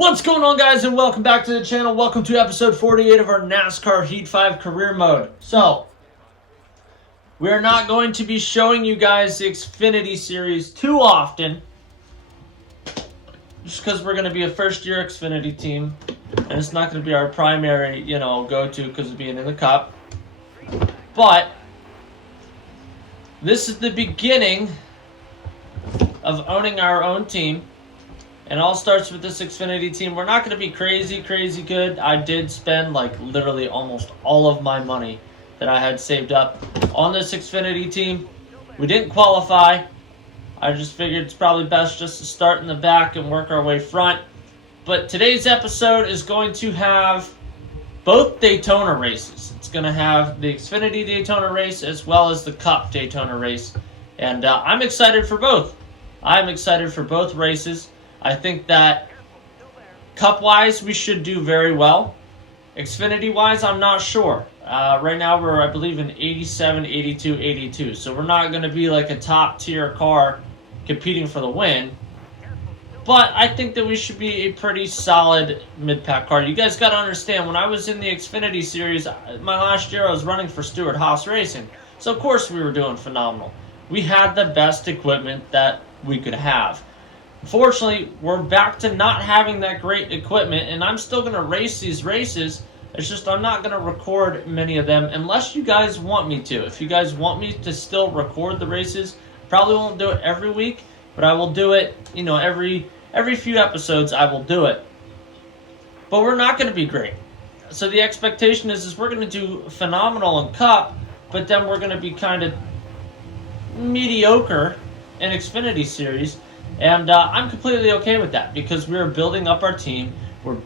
What's going on, guys, and welcome back to the channel. Welcome to episode 48 of our NASCAR Heat 5 career mode. So, we're not going to be showing you guys the Xfinity Series too often, just because we're going to be a first-year Xfinity team, and it's not going to be our primary, go-to because of being in the Cup. But this is the beginning of owning our own team. And it all starts with this Xfinity team. We're not going to be crazy good. I did spend literally almost all of my money that I had saved up on this Xfinity team. We didn't qualify. I just figured it's probably best just to start in the back and work our way front. But today's episode is going to have both Daytona races. It's going to have the Xfinity Daytona race as well as the Cup Daytona race. And I'm excited for both. I'm excited for both races. I think that Cup-wise, we should do very well. Xfinity-wise, I'm not sure. Right now, we're, I believe, in 87, 82, 82. So we're not going to be like a top-tier car competing for the win. But I think that we should be a pretty solid mid-pack car. You guys got to understand, when I was in the Xfinity Series, my last year I was running for Stewart-Haas Racing. So, of course, we were doing phenomenal. We had the best equipment that we could have. Unfortunately, we're back to not having that great equipment, and I'm still going to race these races. It's just I'm not going to record many of them unless you guys want me to. If you guys want me to still record the races, probably won't do it every week, but I will do it, every few episodes I will do it. But we're not going to be great. So the expectation is we're going to do phenomenal in Cup, but then we're going to be kind of mediocre in Xfinity Series. And I'm completely okay with that because we're building up our team. We're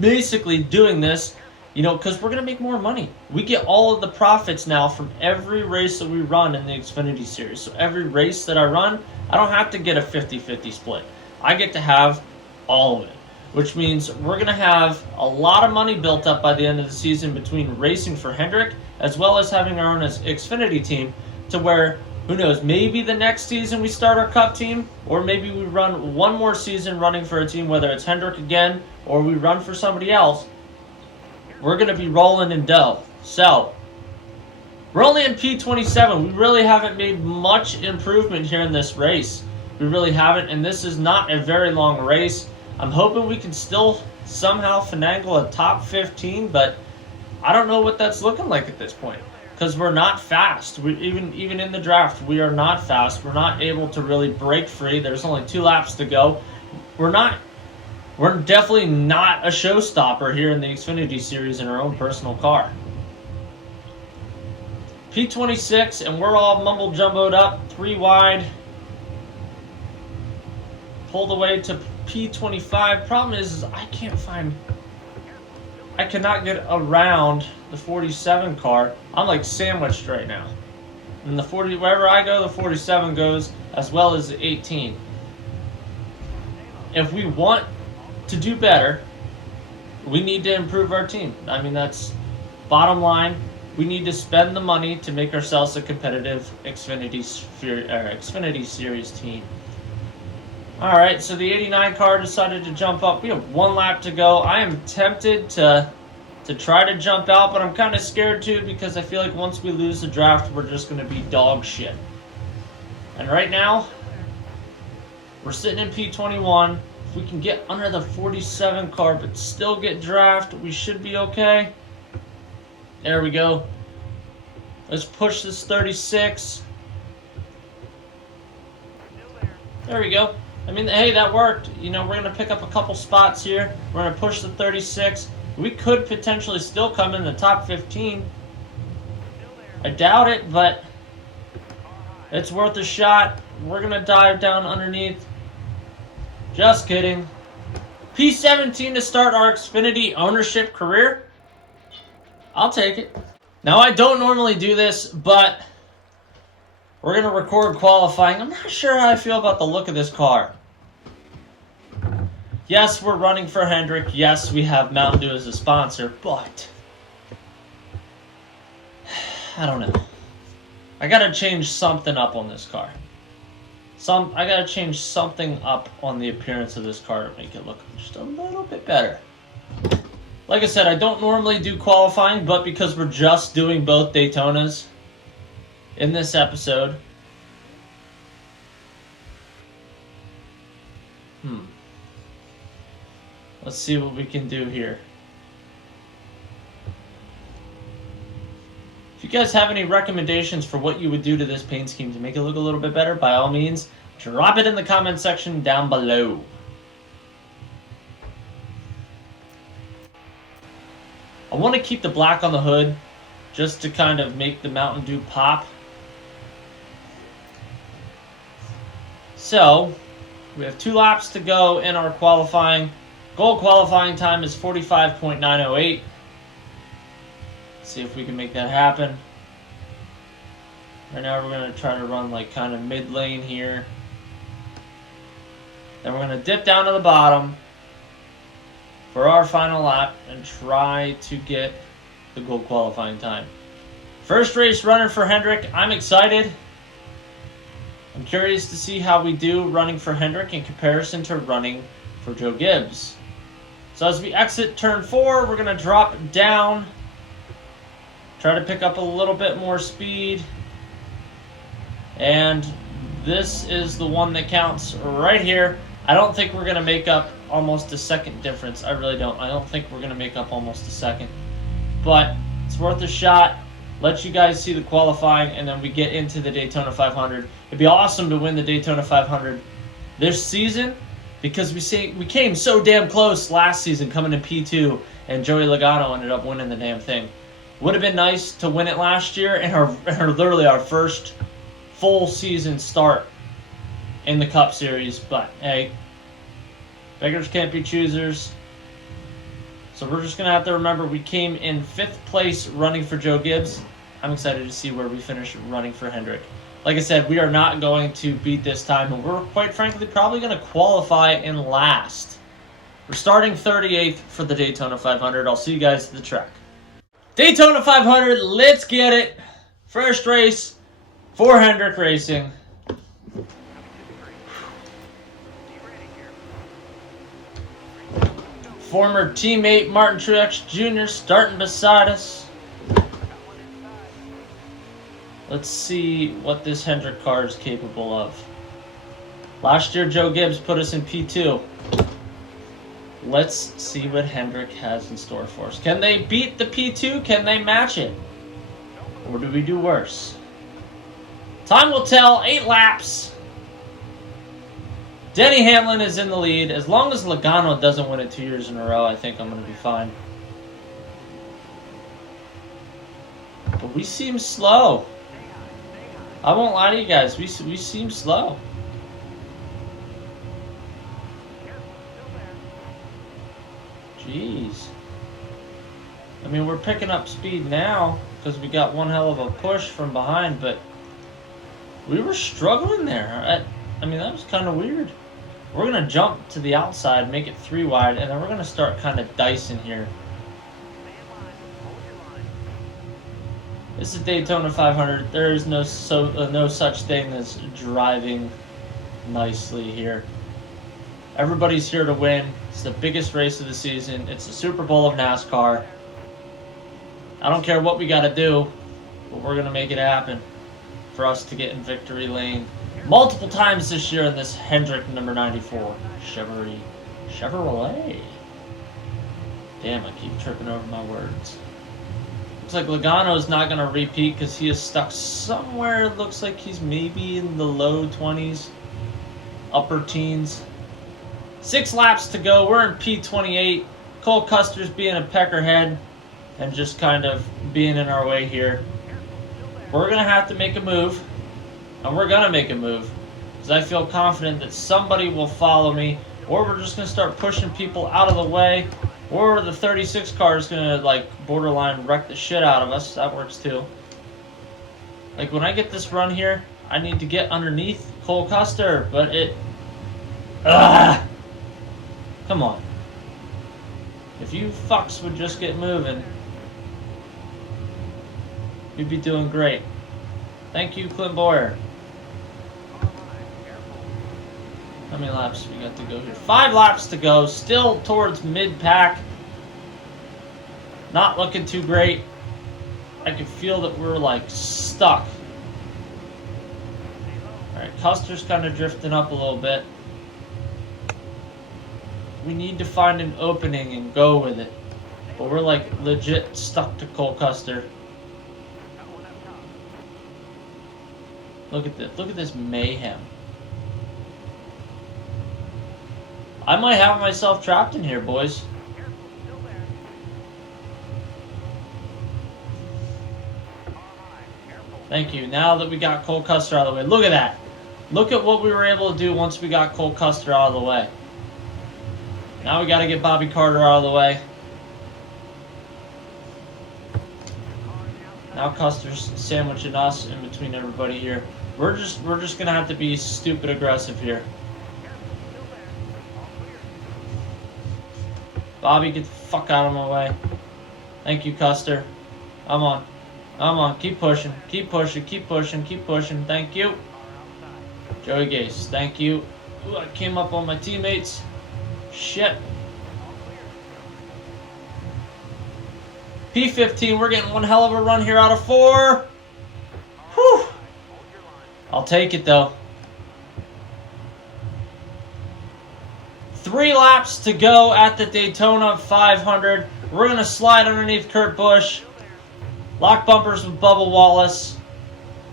basically doing this, because we're going to make more money. We get all of the profits now from every race that we run in the Xfinity Series. So every race that I run, I don't have to get a 50-50 split. I get to have all of it, which means we're going to have a lot of money built up by the end of the season between racing for Hendrick as well as having our own Xfinity team to where, who knows, maybe the next season we start our Cup team, or maybe we run one more season running for a team, whether it's Hendrick again, or we run for somebody else. We're going to be rolling in dough. So, we're only in P27. We really haven't made much improvement here in this race. We really haven't, and this is not a very long race. I'm hoping we can still somehow finagle a top 15, but I don't know what that's looking like at this point. Because we're not fast. Even in the draft, we are not fast. We're not able to really break free. There's only 2 laps to go. We're definitely not a showstopper here in the Xfinity Series in our own personal car. P26, and we're all mumble-jumboed up, 3 wide. Pulled away to P25. Problem is I cannot get around the 47 car. I'm sandwiched right now. And the 40, wherever I go, the 47 goes, as well as the 18. If we want to do better, we need to improve our team. That's bottom line. We need to spend the money to make ourselves a competitive Xfinity Series team. Alright, so the 89 car decided to jump up. We have 1 lap to go. I am tempted to try to jump out, but I'm kind of scared too because I feel like once we lose the draft, we're just going to be dog shit. And right now, we're sitting in P21. If we can get under the 47 car but still get draft, we should be okay. There we go. Let's push this 36. There we go. Hey, that worked. We're going to pick up a couple spots here. We're going to push the 36. We could potentially still come in the top 15. I doubt it, but it's worth a shot. We're going to dive down underneath. Just kidding. P17 to start our Xfinity ownership career. I'll take it. Now, I don't normally do this, but we're going to record qualifying. I'm not sure how I feel about the look of this car. Yes, we're running for Hendrick. Yes, we have Mountain Dew as a sponsor, but I don't know. I got to change something up on this car. I gotta change something up on the appearance of this car to make it look just a little bit better. Like I said, I don't normally do qualifying, but because we're just doing both Daytonas in this episode. Let's see what we can do here. If you guys have any recommendations for what you would do to this paint scheme to make it look a little bit better, by all means, drop it in the comment section down below. I want to keep the black on the hood just to kind of make the Mountain Dew pop. So, we have 2 laps to go in our qualifying. Goal qualifying time is 45.908. See if we can make that happen. Right now we're going to try to run like kind of mid lane here. Then we're going to dip down to the bottom for our final lap and try to get the goal qualifying time. First race running for Hendrick. I'm excited. I'm curious to see how we do running for Hendrick in comparison to running for Joe Gibbs. So as we exit turn 4, we're going to drop down. Try to pick up a little bit more speed. And this is the one that counts right here. I don't think we're going to make up almost a second difference. I really don't. I don't think we're going to make up almost a second. But it's worth a shot. Let you guys see the qualifying, and then we get into the Daytona 500. It'd be awesome to win the Daytona 500 this season because we came so damn close last season coming in P2, and Joey Logano ended up winning the damn thing. Would have been nice to win it last year and literally our first full season start in the Cup Series. But hey, beggars can't be choosers. So we're just going to have to remember we came in 5th place running for Joe Gibbs. I'm excited to see where we finish running for Hendrick. Like I said, we are not going to beat this time, and we're quite frankly probably going to qualify in last. We're starting 38th for the Daytona 500. I'll see you guys at the track. Daytona 500, let's get it. First race for Hendrick Racing. Former teammate Martin Truex Jr. starting beside us. Let's see what this Hendrick car is capable of. Last year, Joe Gibbs put us in P2. Let's see what Hendrick has in store for us. Can they beat the P2? Can they match it? Or do we do worse? Time will tell. 8 laps. Denny Hamlin is in the lead. As long as Logano doesn't win it 2 years in a row, I think I'm going to be fine. But we seem slow. I won't lie to you guys. We seem slow. Jeez. I mean, we're picking up speed now because we got one hell of a push from behind, but we were struggling there. I mean, that was kind of weird. We're going to jump to the outside, make it 3 wide, and then we're going to start kind of dicing here. This is Daytona 500. There is no such thing as driving nicely here. Everybody's here to win. It's the biggest race of the season. It's the Super Bowl of NASCAR. I don't care what we got to do, but we're going to make it happen for us to get in victory lane multiple times this year in this Hendrick number 94 Chevrolet. Damn, I keep tripping over my words. Looks like Logano's not going to repeat because he is stuck somewhere. It looks like he's maybe in the low 20s, upper teens. 6 laps to go. We're in P28. Cole Custer's being a peckerhead and just kind of being in our way here. We're going to have to make a move. And we're going to make a move. Because I feel confident that somebody will follow me. Or we're just going to start pushing people out of the way. Or the 36 car is going to, like, borderline wreck the shit out of us. That works too. Like, when I get this run here, I need to get underneath Cole Custer. But it... Ugh! Come on. If you fucks would just get moving, you'd be doing great. Thank you, Clint Boyer. How many laps we got to go here? 5 laps to go. Still towards mid-pack. Not looking too great. I can feel that we're like stuck. Alright, Custer's kind of drifting up a little bit. We need to find an opening and go with it. But we're like legit stuck to Cole Custer. Look at this. Look at this mayhem. I might have myself trapped in here, boys. Thank you. Now that we got Cole Custer out of the way. Look at that. Look at what we were able to do once we got Cole Custer out of the way. Now we got to get Bobby Carter out of the way. Now Custer's sandwiching us in between everybody here. We're just gonna have to be stupid aggressive here. Bobby, get the fuck out of my way. Thank you, Custer. Come on. Come on. Keep pushing. Keep pushing. Keep pushing. Keep pushing. Thank you. Joey Gase. Thank you. Ooh, I came up on my teammates. Shit. P15, we're getting one hell of a run here out of 4. Whew. I'll take it, though. 3 laps to go at the Daytona 500. We're going to slide underneath Kurt Busch. Lock bumpers with Bubba Wallace.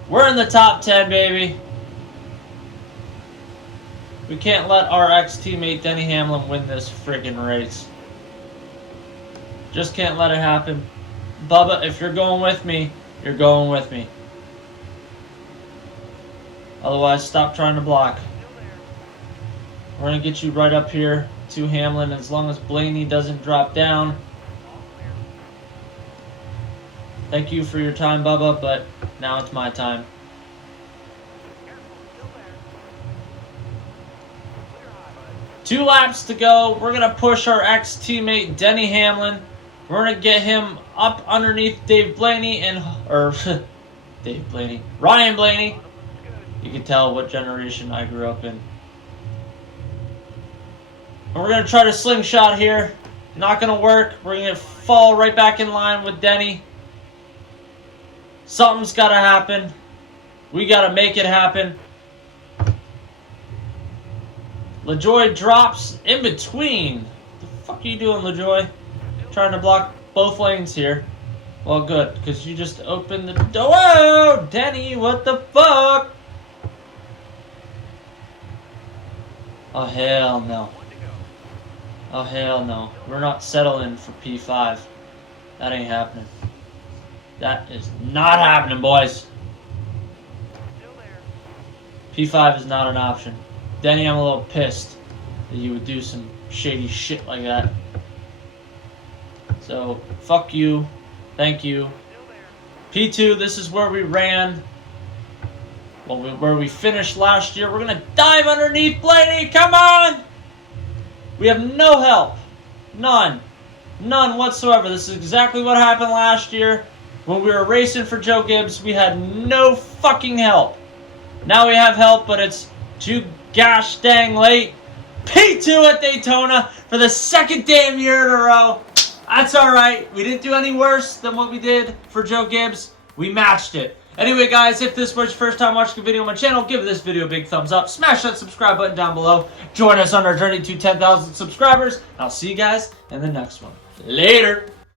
We're in the top 10, baby. We can't let our ex-teammate Denny Hamlin win this friggin' race. Just can't let it happen. Bubba, if you're going with me, you're going with me. Otherwise, stop trying to block. We're going to get you right up here to Hamlin as long as Blaney doesn't drop down. Thank you for your time, Bubba, but now it's my time. Two laps to go. We're going to push our ex-teammate Denny Hamlin. We're going to get him up underneath Dave Blaney and... Dave Blaney. Ryan Blaney. You can tell what generation I grew up in. And we're going to try to slingshot here. Not going to work. We're going to fall right back in line with Denny. Something's got to happen. We got to make it happen. LaJoy drops in between. What the fuck are you doing, LaJoy? Trying to block both lanes here. Well, good, because you just opened the door. Whoa! Denny, what the fuck? Oh, hell no. Oh, hell no. We're not settling for P5. That ain't happening. That is not happening, boys. P5 is not an option. Denny, I'm a little pissed that you would do some shady shit like that. So, fuck you. Thank you. P2, this is where we ran. Well, where we finished last year. We're going to dive underneath Blaney. Come on! We have no help. None. None whatsoever. This is exactly what happened last year. When we were racing for Joe Gibbs, we had no fucking help. Now we have help, but it's too gosh dang late. P2 at Daytona for the second damn year in a row. That's alright. We didn't do any worse than what we did for Joe Gibbs. We matched it. Anyway, guys, if this was your first time watching a video on my channel, give this video a big thumbs up. Smash that subscribe button down below. Join us on our journey to 10,000 subscribers. I'll see you guys in the next one. Later.